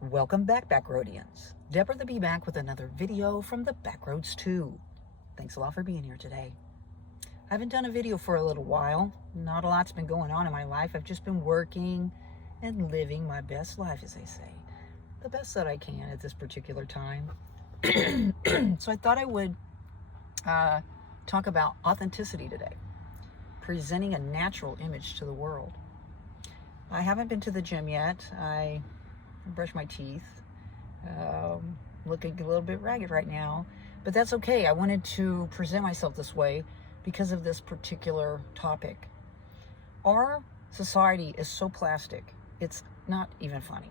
Welcome back, Backroadians. Deborah the Bee back with another video from the Backroads 2. Thanks a lot for being here today. I haven't done a video for a little while. Not a lot's been going on in my life. I've just been working and living my best life, as they say. The best that I can at this particular time. So I thought I would talk about authenticity today. Presenting a natural image to the world. I haven't been to the gym yet. I brush my teeth. Looking a little bit ragged right now, but that's okay. I wanted to present myself this way because of this particular topic. Our society is so plastic, it's not even funny.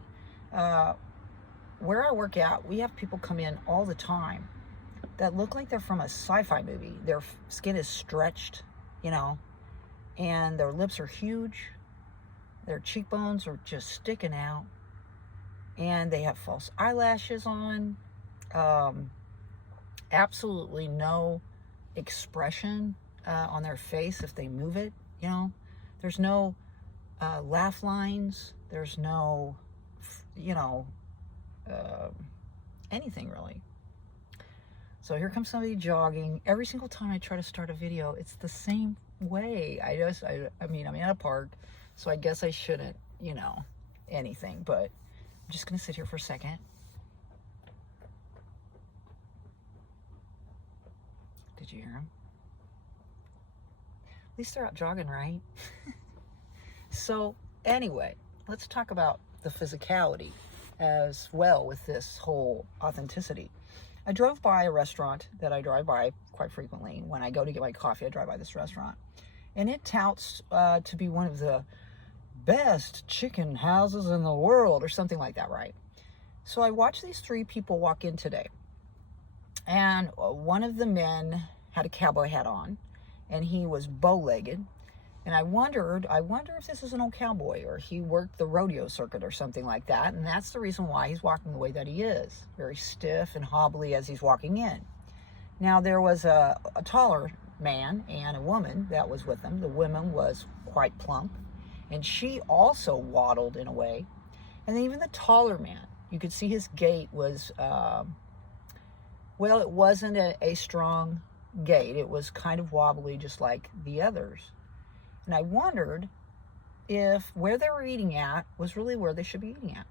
Where I work out, we have people come in all the time that look like they're from a sci-fi movie. Their skin is stretched, and their lips are huge. Their cheekbones are just sticking out. And they have false eyelashes on. Absolutely no expression on their face if they move it, There's no laugh lines. There's no, anything really. So here comes somebody jogging. Every single time I try to start a video, it's the same way. I'm in a park, so I guess I shouldn't, anything, but I'm just going to sit here for a second. Did you hear him? At least they're out jogging, right? So anyway, let's talk about the physicality as well with this whole authenticity. I drove by a restaurant that I drive by quite frequently. When I go to get my coffee, I drive by this restaurant. And it touts to be one of the best chicken houses in the world or something like that, right? So I watched these three people walk in today, and one of the men had a cowboy hat on, and he was bow-legged, and I wonder if this is an old cowboy or he worked the rodeo circuit or something like that, and that's the reason why he's walking the way that he is, very stiff and hobbly as he's walking in. Now there was a taller man and a woman that was with him. The woman was quite plump, and she also waddled in a way. And then even the taller man, you could see his gait was, it wasn't a strong gait. It was kind of wobbly, just like the others. And I wondered if where they were eating at was really where they should be eating at.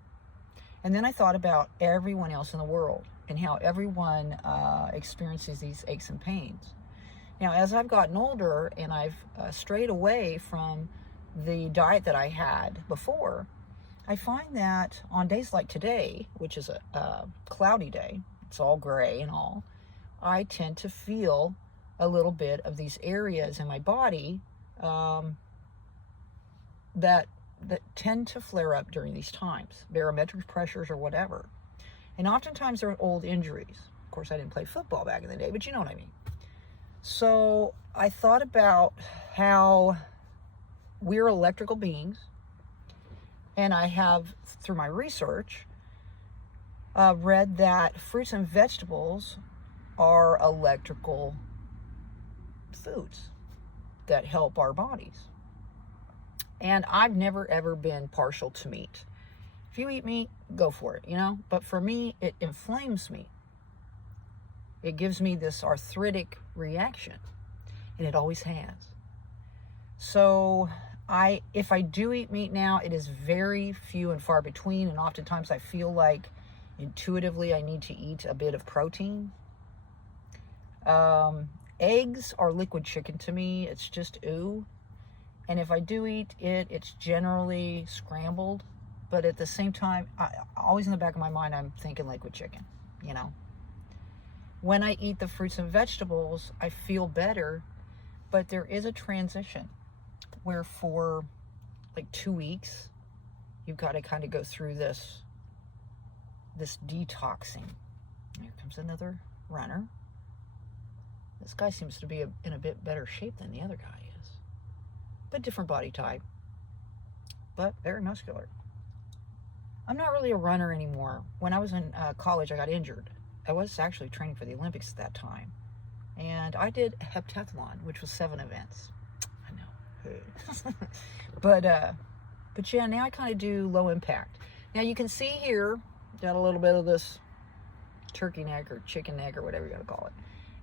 And then I thought about everyone else in the world and how everyone experiences these aches and pains. Now, as I've gotten older and I've strayed away from the diet that I had before, I find that on days like today, which is a cloudy day, it's all gray and all, I tend to feel a little bit of these areas in my body that tend to flare up during these times, barometric pressures or whatever. And oftentimes they're old injuries. Of course, I didn't play football back in the day, but you know what I mean. So I thought about how we're electrical beings, and I have, through my research, read that fruits and vegetables are electrical foods that help our bodies. And I've never ever been partial to meat. If you eat meat, go for it, But for me, it inflames me. It gives me this arthritic reaction, and it always has. So if I do eat meat now, it is very few and far between, and oftentimes I feel like intuitively I need to eat a bit of protein. Eggs are liquid chicken to me. It's just ooh. And if I do eat it, it's generally scrambled. But at the same time, always in the back of my mind, I'm thinking liquid chicken, When I eat the fruits and vegetables, I feel better, but there is a transition where for like 2 weeks, you've got to kind of go through this detoxing. Here comes another runner. This guy seems to be in a bit better shape than the other guy is, but different body type, but very muscular. I'm not really a runner anymore. When I was in college, I got injured. I was actually training for the Olympics at that time. And I did heptathlon, which was 7 events. I know. But yeah, now I kind of do low impact. Now you can see here got a little bit of this turkey neck or chicken neck or whatever you got to call it.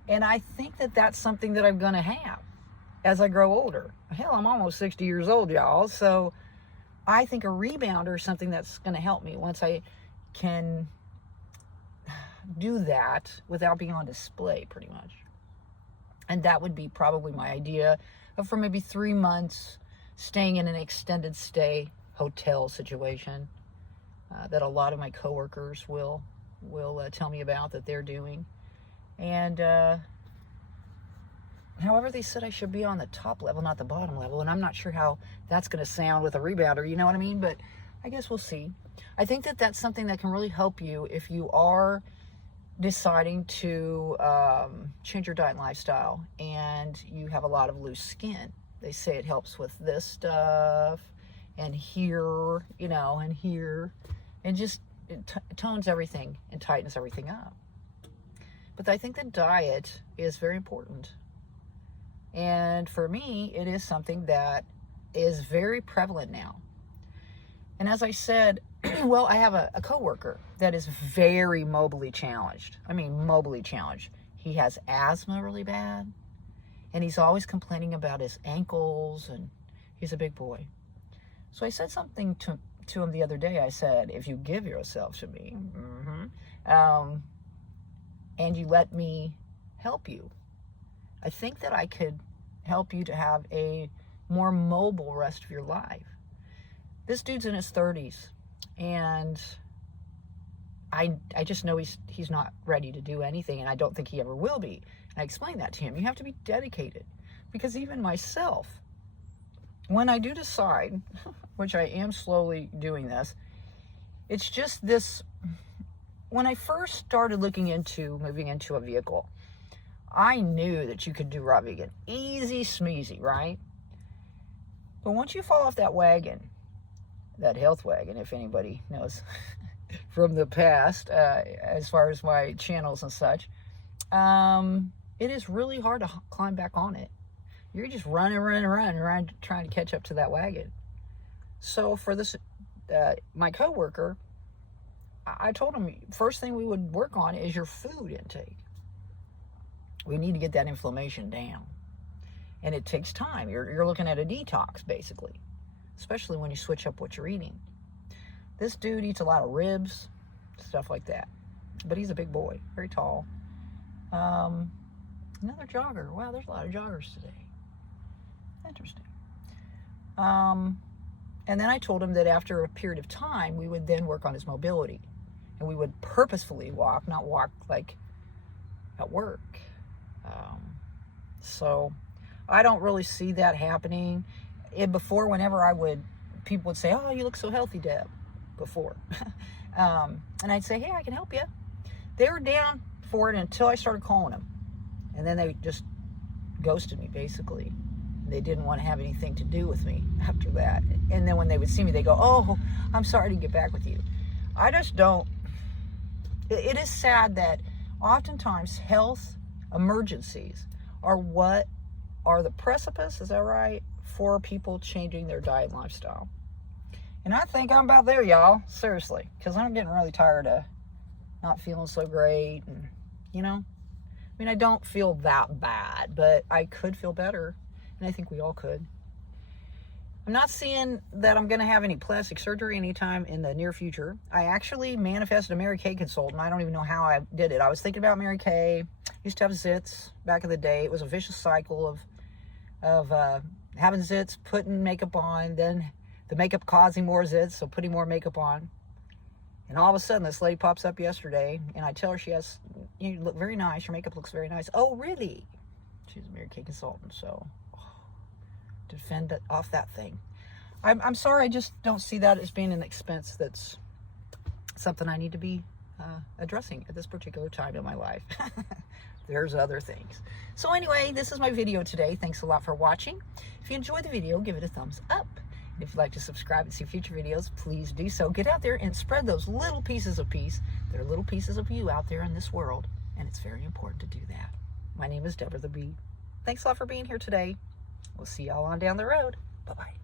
And I think that that's something that I'm going to have as I grow older. Hell, I'm almost 60 years old, y'all. So I think a rebounder is something that's going to help me once I can do that without being on display, pretty much. And that would be probably my idea of, for maybe 3 months, staying in an extended stay hotel situation that a lot of my coworkers will tell me about that they're doing. And however, they said I should be on the top level, not the bottom level, and I'm not sure how that's going to sound with a rebounder, you know what I mean? But I guess we'll see. I think that that's something that can really help you if you are deciding to change your diet and lifestyle and you have a lot of loose skin. They say it helps with this stuff and here, you know, and here, and just it tones everything and tightens everything up. But I think the diet is very important. And for me, it is something that is very prevalent now. And as I said, well, I have a coworker that is very mobily challenged. I mean, mobily challenged. He has asthma really bad, and he's always complaining about his ankles, and he's a big boy. So I said something to him the other day. I said, if you give yourself to me, and you let me help you, I think that I could help you to have a more mobile rest of your life. This dude's in his 30s, and I just know he's not ready to do anything, and I don't think he ever will be. And I explained that to him. You have to be dedicated, because even myself, when I do decide, which I am slowly doing this, it's just this, when I first started looking into moving into a vehicle, I knew that you could do raw vegan. Easy smeezy, right? But once you fall off that wagon, that health wagon, if anybody knows from the past, as far as my channels and such, it is really hard to climb back on it. You're just running, trying to catch up to that wagon. So for this, my coworker, I told him, first thing we would work on is your food intake. We need to get that inflammation down. And it takes time. You're looking at a detox, basically, especially when you switch up what you're eating. This dude eats a lot of ribs, stuff like that. But he's a big boy, very tall. Another jogger. Wow, there's a lot of joggers today. Interesting. And then I told him that after a period of time, we would then work on his mobility. And we would purposefully walk, not walk like at work. So I don't really see that happening. Before, whenever people would say, oh, you look so healthy, Deb, before. And I'd say, hey, I can help you. They were down for it until I started calling them. And then they just ghosted me, basically. They didn't want to have anything to do with me after that. And then when they would see me, they go, oh, I'm sorry to get back with you. I just don't. It is sad that oftentimes health emergencies are what are the precipice, is that right, for people changing their diet and lifestyle. And I think I'm about there, y'all, seriously, because I'm getting really tired of not feeling so great, and, you know, I mean, I don't feel that bad, but I could feel better, and I think we all could. I'm not seeing that I'm going to have any plastic surgery anytime in the near future. I actually manifested a Mary Kay consultant. I don't even know how I did it. I was thinking about Mary Kay. Used to have zits back in the day. It was a vicious cycle of having zits, putting makeup on, then the makeup causing more zits, so putting more makeup on. And all of a sudden, this lady pops up yesterday, and I tell her you look very nice. Your makeup looks very nice. Oh, really? She's a Mary Kay consultant, so to fend off that thing. I'm sorry, I just don't see that as being an expense that's something I need to be addressing at this particular time in my life. There's other things. So anyway, this is my video today. Thanks a lot for watching. If you enjoyed the video, give it a thumbs up. And if you'd like to subscribe and see future videos, please do so. Get out there and spread those little pieces of peace. There are little pieces of you out there in this world, and it's very important to do that. My name is Deborah the Bee. Thanks a lot for being here today. We'll see y'all on down the road. Bye-bye.